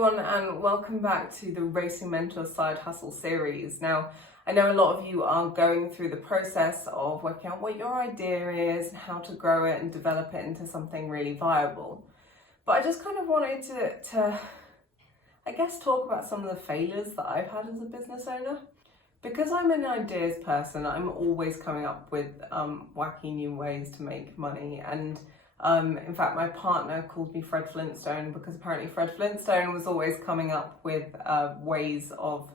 everyone, and welcome back to the Racing Mentor Side Hustle series. Now, I know a lot of you are going through the process of working out what your idea is, how to grow it and develop it into something really viable. But I just kind of wanted to I guess, talk about some of the failures that I've had as a business owner. Because I'm an ideas person, I'm always coming up with wacky new ways to make money. And in fact, my partner called me Fred Flintstone because apparently Fred Flintstone was always coming up with ways of,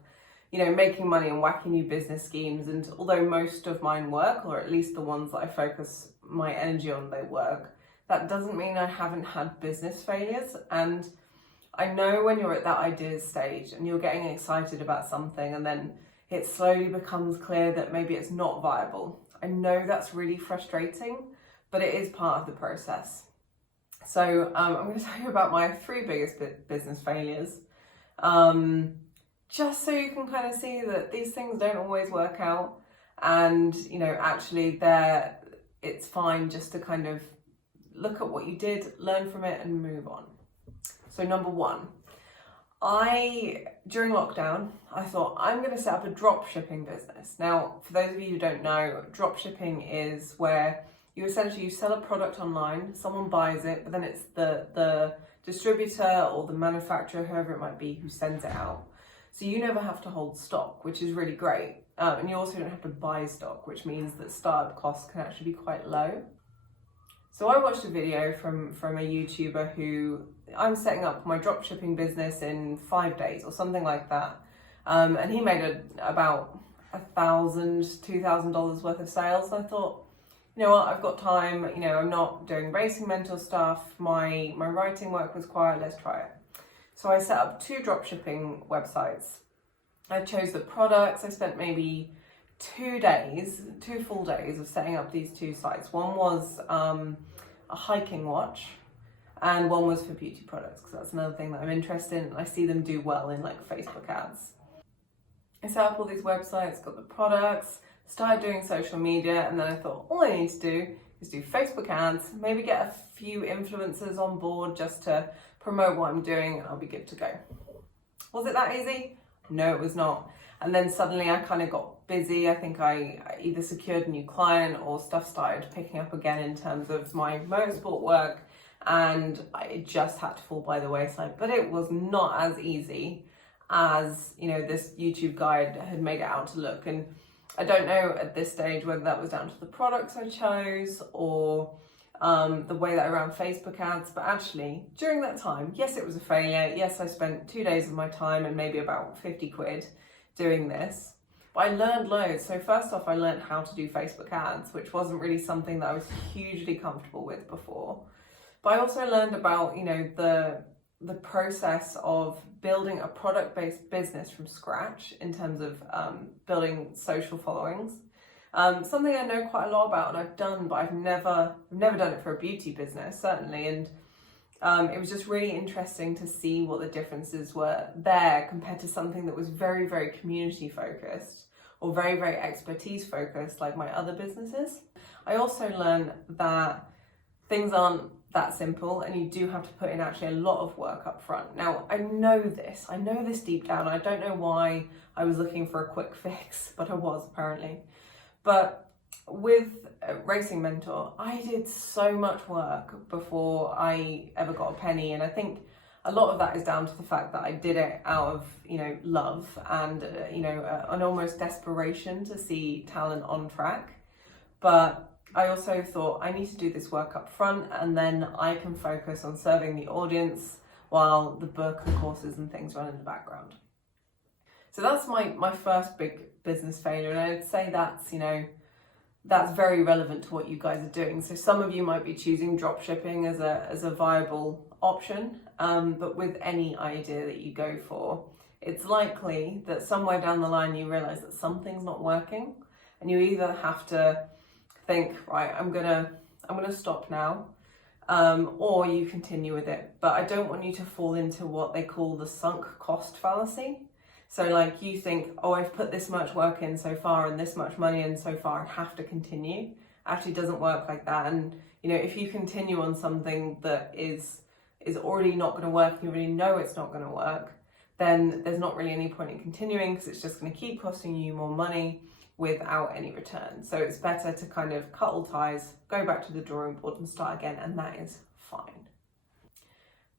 making money and wacky new business schemes. And although most of mine work, or at least the ones that I focus my energy on, they work, that doesn't mean I haven't had business failures. And I know when you're at that ideas stage and you're getting excited about something and then it slowly becomes clear that maybe it's not viable. I know that's really frustrating, but it is part of the process. So I'm going to tell you about my 3 biggest business failures, just so you can kind of see that these things don't always work out, and actually it's fine just to kind of look at what you did, learn from it, and move on. So number 1, during lockdown, I thought I'm going to set up a dropshipping business. Now, for those of you who don't know, dropshipping is where you essentially sell a product online, someone buys it, but then it's the distributor or the manufacturer, whoever it might be, who sends it out. So you never have to hold stock, which is really great. And you also don't have to buy stock, which means that startup costs can actually be quite low. So I watched a video from a YouTuber who I'm setting up my dropshipping business in 5 days or something like that. And he made about $1,000, $2,000 worth of sales. And I thought, you know what, I've got time, I'm not doing racing mentor stuff. My writing work was quiet, let's try it. So I set up 2 dropshipping websites. I chose the products. I spent maybe 2 full days of setting up these 2 sites. One was a hiking watch and one was for beauty products, because that's another thing that I'm interested in. I see them do well in like Facebook ads. I set up all these websites, got the products, started doing social media, and then I thought all I need to do is do Facebook ads, maybe get a few influencers on board just to promote what I'm doing, and I'll be good to go. Was it that easy? No, it was not. And then suddenly I kind of got busy. I think I either secured a new client or stuff started picking up again in terms of my motorsport work, and it just had to fall by the wayside. But it was not as easy as, this YouTube guide had made it out to look. And I don't know at this stage whether that was down to the products I chose or the way that I ran Facebook ads, but actually during that time, yes, it was a failure. Yes, I spent 2 days of my time and maybe about 50 quid doing this, but I learned loads. So first off, I learned how to do Facebook ads, which wasn't really something that I was hugely comfortable with before. But I also learned about, the process of building a product-based business from scratch in terms of building social followings. Something I know quite a lot about and I've done, but I've never done it for a beauty business, certainly. And it was just really interesting to see what the differences were there compared to something that was very, very community focused or very, very expertise focused like my other businesses. I also learned that things aren't that simple and you do have to put in actually a lot of work up front. Now, I know this deep down. I don't know why I was looking for a quick fix, but I was apparently. But with Racing Mentor, I did so much work before I ever got a penny. And I think a lot of that is down to the fact that I did it out of, love and, an almost desperation to see talent on track. But I also thought I need to do this work up front and then I can focus on serving the audience while the book and courses and things run in the background. So that's my first big business failure, and I'd say that's very relevant to what you guys are doing. So some of you might be choosing dropshipping as a viable option, but with any idea that you go for, it's likely that somewhere down the line you realize that something's not working, and you either have to think, right, I'm gonna stop now, or you continue with it. But I don't want you to fall into what they call the sunk cost fallacy. So like you think, oh, I've put this much work in so far and this much money in so far, I have to continue. Actually, doesn't work like that. And if you continue on something that is is already not going to work, you already know it's not going to work, then there's not really any point in continuing, because it's just going to keep costing you more money without any return. So it's better to kind of cut all ties, go back to the drawing board and start again, and that is fine.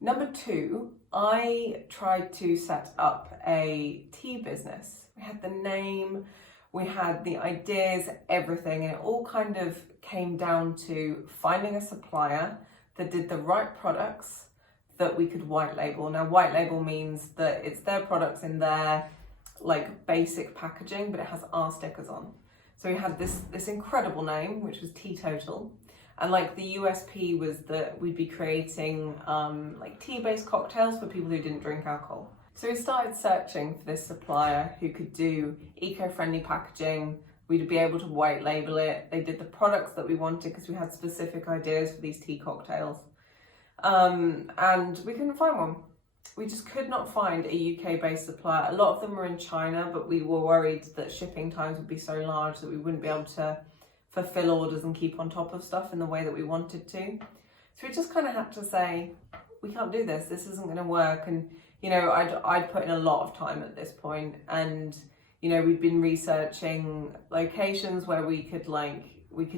Number 2, I tried to set up a tea business. We had the name, we had the ideas, everything, and it all kind of came down to finding a supplier that did the right products that we could white label. Now, white label means that it's their products in their like basic packaging, but it has our stickers on. So we had this incredible name, which was Teetotal. And like the USP was that we'd be creating like tea-based cocktails for people who didn't drink alcohol. So we started searching for this supplier who could do eco-friendly packaging. We'd be able to white label it. They did the products that we wanted because we had specific ideas for these tea cocktails. And we couldn't find one. We just could not find a UK-based supplier. A lot of them were in China, but we were worried that shipping times would be so large that we wouldn't be able to fulfill orders and keep on top of stuff in the way that we wanted to. So we just kind of had to say, we can't do this. This isn't going to work. And, you know, I'd put in a lot of time at this point, and, you know, we'd been researching locations where we could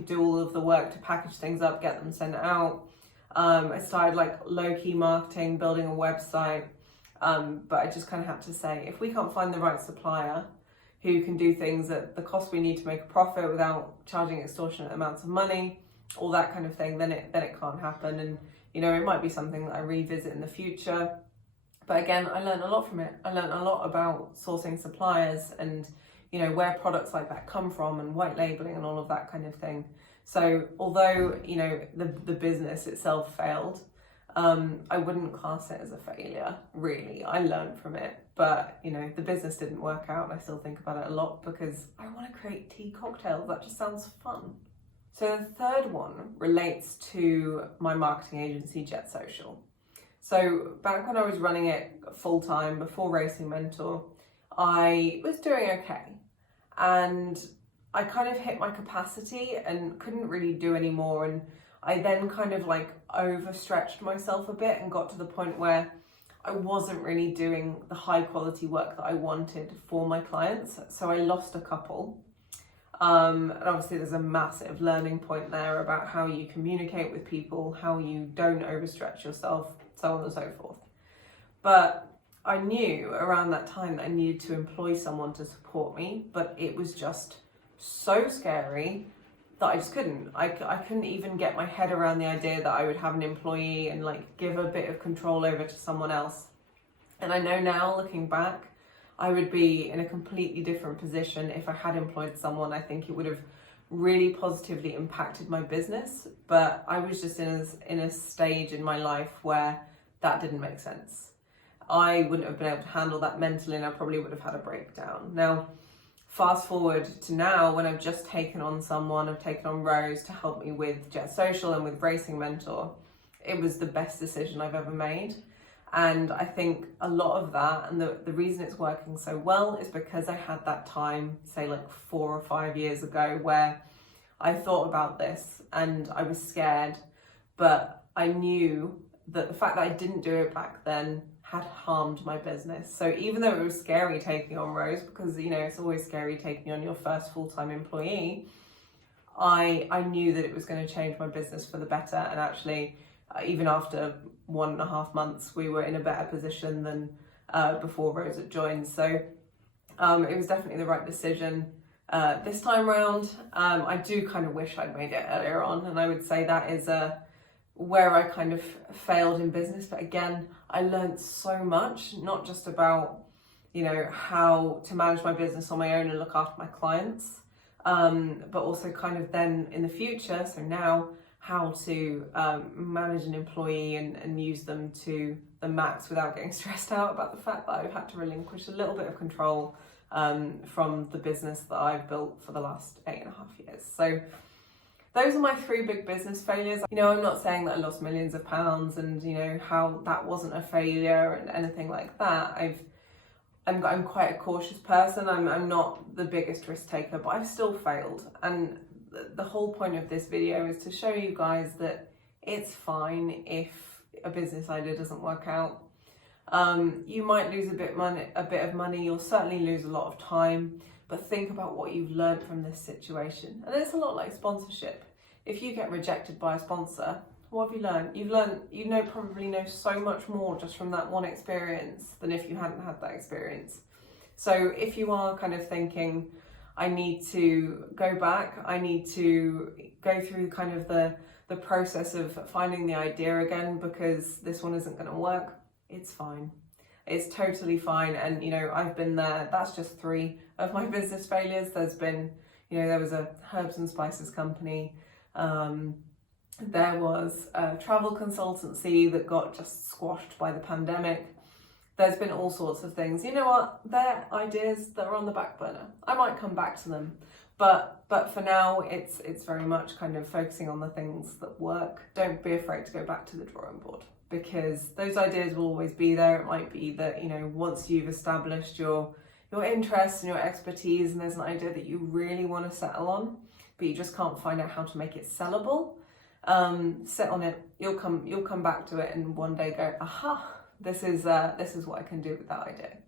do all of the work to package things up, get them sent out. I started like low-key marketing, building a website, but I just kind of had to say, if we can't find the right supplier who can do things at the cost we need to make a profit without charging extortionate amounts of money, all that kind of thing, then it can't happen. And, you know, it might be something that I revisit in the future. But again, I learned a lot from it. I learned a lot about sourcing suppliers and, you know, where products like that come from and white labeling and all of that kind of thing. So although, you know, the business itself failed, I wouldn't class it as a failure, really. I learned from it, but, you know, the business didn't work out, and I still think about it a lot because I want to create tea cocktails. That just sounds fun. So the third one relates to my marketing agency, Jet Social. So back when I was running it full-time before Racing Mentor, I was doing okay. And I kind of hit my capacity and couldn't really do any more. And I then kind of like overstretched myself a bit and got to the point where I wasn't really doing the high quality work that I wanted for my clients. So I lost a couple. And obviously there's a massive learning point there about how you communicate with people, how you don't overstretch yourself, so on and so forth. But I knew around that time that I needed to employ someone to support me, but it was just so scary that I just couldn't. I couldn't even get my head around the idea that I would have an employee and like give a bit of control over to someone else. And I know now, looking back, I would be in a completely different position if I had employed someone. I think it would have really positively impacted my business, but I was just in a stage in my life where that didn't make sense. I wouldn't have been able to handle that mentally, and I probably would have had a breakdown. Now, fast forward to now, when I've just taken on someone, I've taken on Rose to help me with Jet Social and with Racing Mentor. It was the best decision I've ever made. And I think a lot of that, and the reason it's working so well, is because I had that time, say like 4 or 5 years ago, where I thought about this and I was scared, but I knew that the fact that I didn't do it back then had harmed my business. So even though it was scary taking on Rose, because, you know, it's always scary taking on your first full-time employee, I knew that it was going to change my business for the better. And actually, even after 1.5 months, we were in a better position than before Rose had joined. So it was definitely the right decision. This time round, I do kind of wish I'd made it earlier on, and I would say that is where I kind of failed in business. But again, I learned so much, not just about, you know, how to manage my business on my own and look after my clients, but also kind of then in the future, so now, how to manage an employee and use them to the max without getting stressed out about the fact that I've had to relinquish a little bit of control from the business that I've built for the last 8.5 years. So those are my 3 big business failures. You know, I'm not saying that I lost millions of pounds and, you know, how that wasn't a failure and anything like that. I'm quite a cautious person. I'm not the biggest risk taker, but I've still failed. And the whole point of this video is to show you guys that it's fine if a business idea doesn't work out. You might lose a bit of money. You'll certainly lose a lot of time. But think about what you've learned from this situation. And it's a lot like sponsorship. If you get rejected by a sponsor, what have you learned? You probably know so much more just from that one experience than if you hadn't had that experience. So if you are kind of thinking, I need to go back, I need to go through kind of the process of finding the idea again because this one isn't going to work, it's fine. It's totally fine. And, I've been there. That's just 3 of my business failures. There's been, there was a herbs and spices company. There was a travel consultancy that got just squashed by the pandemic. There's been all sorts of things. You know what? They're ideas that are on the back burner. I might come back to them. But for now, it's very much kind of focusing on the things that work. Don't be afraid to go back to the drawing board, because those ideas will always be there. It might be that, once you've established your interests and your expertise and there's an idea that you really want to settle on, but you just can't find out how to make it sellable, sit on it. You'll come back to it and one day go, aha, this is what I can do with that idea.